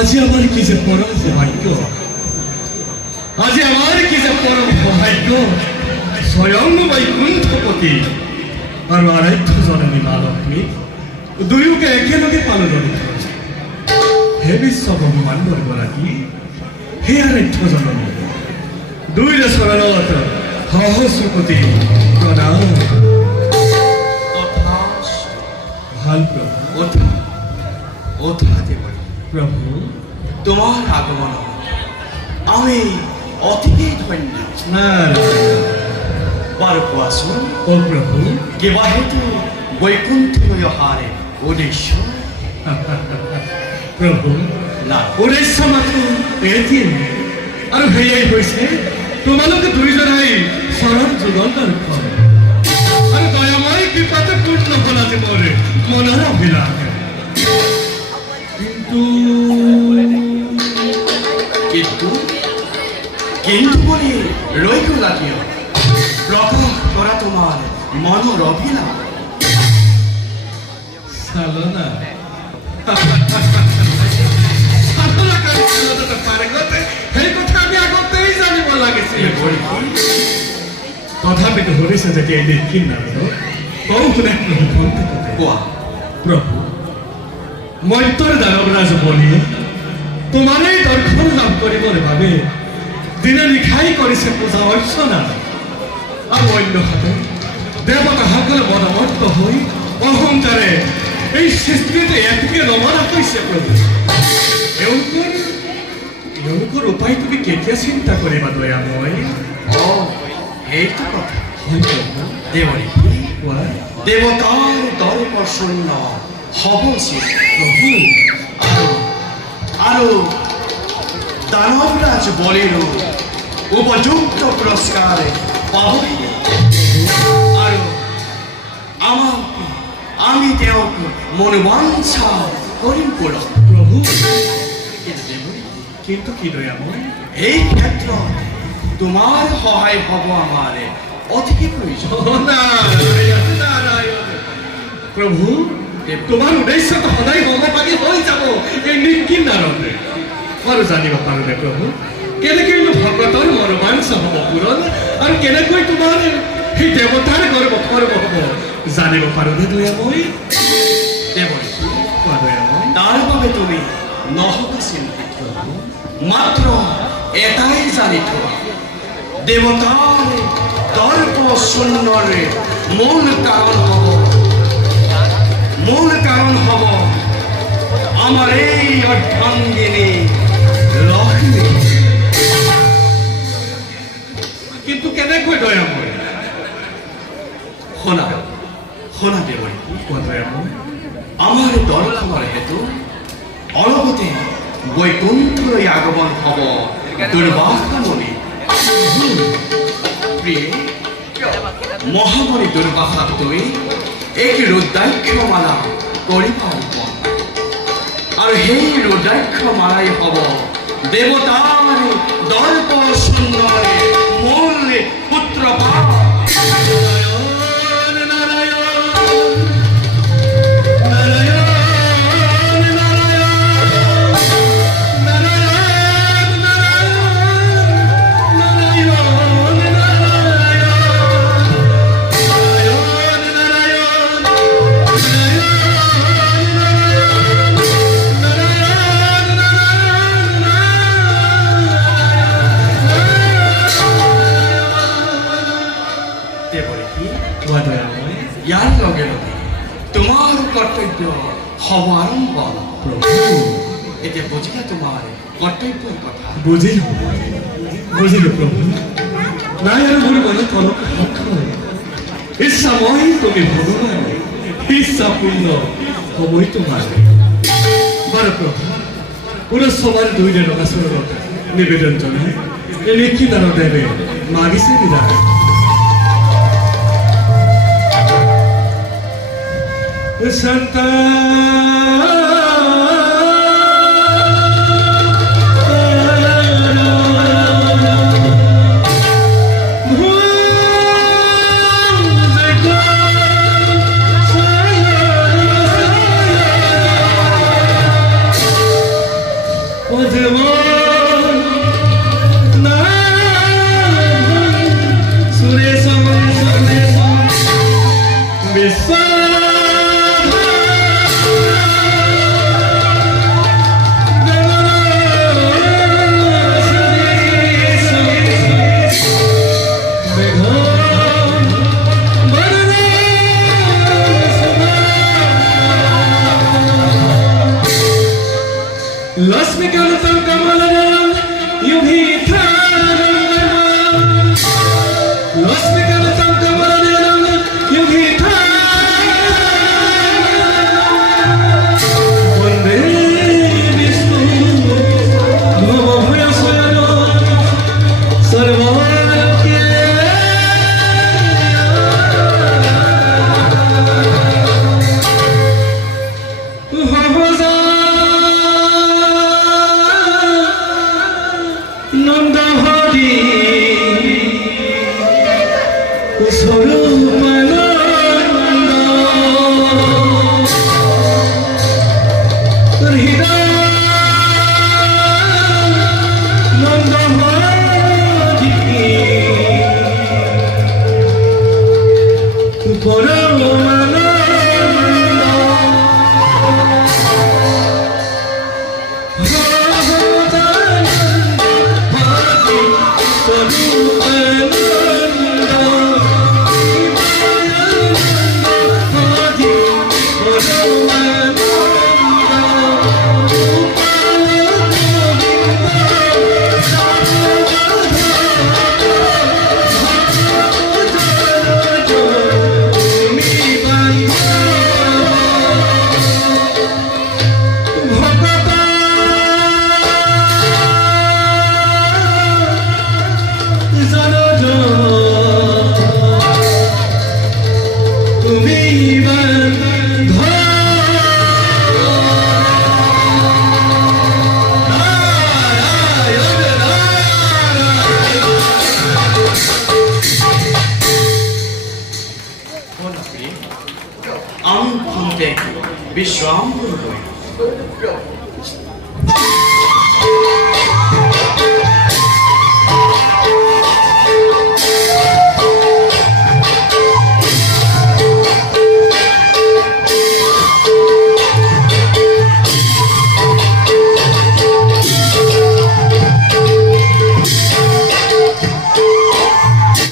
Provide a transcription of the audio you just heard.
আজি আমার কি যে পরম সৌভাগ্য, আজি আমার কি যে পরম সৌভাগ্য, স্বয়ং বৈকুণ্ঠপতি আর আরাধ্য জননী মা লক্ষ্মী দুয়োকে একেলগে পালন কৰিছে। হে বিশ্ব ব্ৰহ্মাণ্ডৰ গৰাকী, হে আৰাধ্য জননী, দুয়োৰে চৰণত সহস্ৰপতি প্ৰণাম। ভাল প্ৰভু, প্রভু তোমার আগমন আমি অতিকেই ধন্য। বারো কোয়াচোন ও প্রভু, কেবা হেতু বৈকুণ্ঠলৈ অহাৰে উদ্দেশ্য? প্রভু না, উদ্দেশ্য মাথো এটিয়ে আৰু সেয়াই হৈছে তোমালোকে দুইজনাই চৰণ যুগলৰ ফল আৰু দয়াময় কৃপাতে পূৰ্ণ হ'ল আজি মোৰ মনৰ অভিলাষ। কিন্তু বলি ৰৈ গলা কিয়? প্ৰকাশ কৰা তোমাৰ মনৰ অভিলাষ। সালনা সেই কথা আমি আগতেই জানিব লাগিছিল। তথাপিতো শুনিছে যেতিয়া এই দেখিম নামিব কওঁ শুনে কোৱা প্ৰভু, মৰ্ত্যৰ দানৱৰাজ বলিয়ে তোমাৰেই দৰ্শন লাভ কৰিবৰ বাবে দিনে নিশাই কৰিছে পূজা অৰ্চনা, আৰু অন্যহাতে দেৱতাসকলে বনমত্ত হৈ অহংকাৰে এই সৃষ্টিতে এটিকে নমনা হৈছে। প্ৰভু, এওঁলোকৰ উপায় তুমি কেতিয়া চিন্তা কৰিবা দয়াময়? সেইটো কথা হয় প্ৰভু। দেৱৰী কোৱা দেৱতাৰ দৰে প্ৰসন্ন হ'ব উচিত প্ৰভু। আৰু দানৱৰাজ বলিৰো উপযুক্ত পুৰস্কাৰ পাব। আৰু আমি তেওঁক মনোবাঞ্ছা কৰিম পূৰণ। প্ৰভু, কিন্তু কি দয়াময়? এই ক্ষেত্ৰত তোমাৰ সহায় হ'ব আমাৰ অতিকে প্ৰয়োজন। প্ৰভু, তোমাৰ উদ্দেশ্যটো সদায় সমভাগী হৈ যাব এই নিকিন্নাৰতে। আৰু জানিব পাৰোঁনে প্ৰভু, কেনেকৈনো ভকতৰ মনোবাঞ্ছা হ'ব পূৰণ আৰু কেনেকৈ তোমাৰ সেই দেৱতাৰ গৰ্ব হ'ব জানিব পাৰোঁনে দয়াময়? দয়াময়, তাৰ বাবে তুমি নহ'ব চিন্তিত, মাত্ৰ এটাই জানি থোৱা, দেৱতাৰ দৰ্প সুন্দৰ মূল কাৰণ হ'ব আমাৰ এই অৰ্ধাংগিনী লক্ষ্মী। কিন্তু কেনেকৈ দয়াময়? শুনা দেৱৰী, দয়াময়, আমাৰ দৰ্শনৰ হেতু অলপতে বৈকুণ্ঠলৈ আগমন হ'ব দুৰ্বাসা মুনি। প্ৰিয়ে, মহামণি দুৰ্বাসাক তুমি এক ৰুদ্ৰাক্ষমালা কৰিব আৰু সেই ৰুদ্ৰাক্ষমালাই হ'ব দেৱতাৰ দৰ্প সুন্দৰ মূল পুত্ৰপাত। ইয়াৰ লগে লগে তোমাৰ কৰ্তব্য হ'ব আৰম্ভ। এতিয়া বুজিলা তোমাৰ কৰ্তব্যৰ কথা? বুজিলো প্ৰভু। নাই আৰু মোৰ মনত অলপ ইচ্ছা মই তুমি ভগৱান, ইচ্ছা পূৰ্ণ হ'বই তোমাৰ। বাৰু প্ৰভু, পুৰস্কাৰ দুই দেৱতাচৰণত নিবেদন জনাই এই নিকিন্নাৰ দেৱে মাগিছে বিদায় Santa Lasmi kalatam kamalanam yubhi thanam Lasmi kalatam kamalanam yubhi thanam Vande Vishnu Bhavaya Swayana Sarvakya Bhavaza Nandahari Swarupananda Hridaya Nandahari Paramananda আমি খুঁজতে বিশ্রাম করব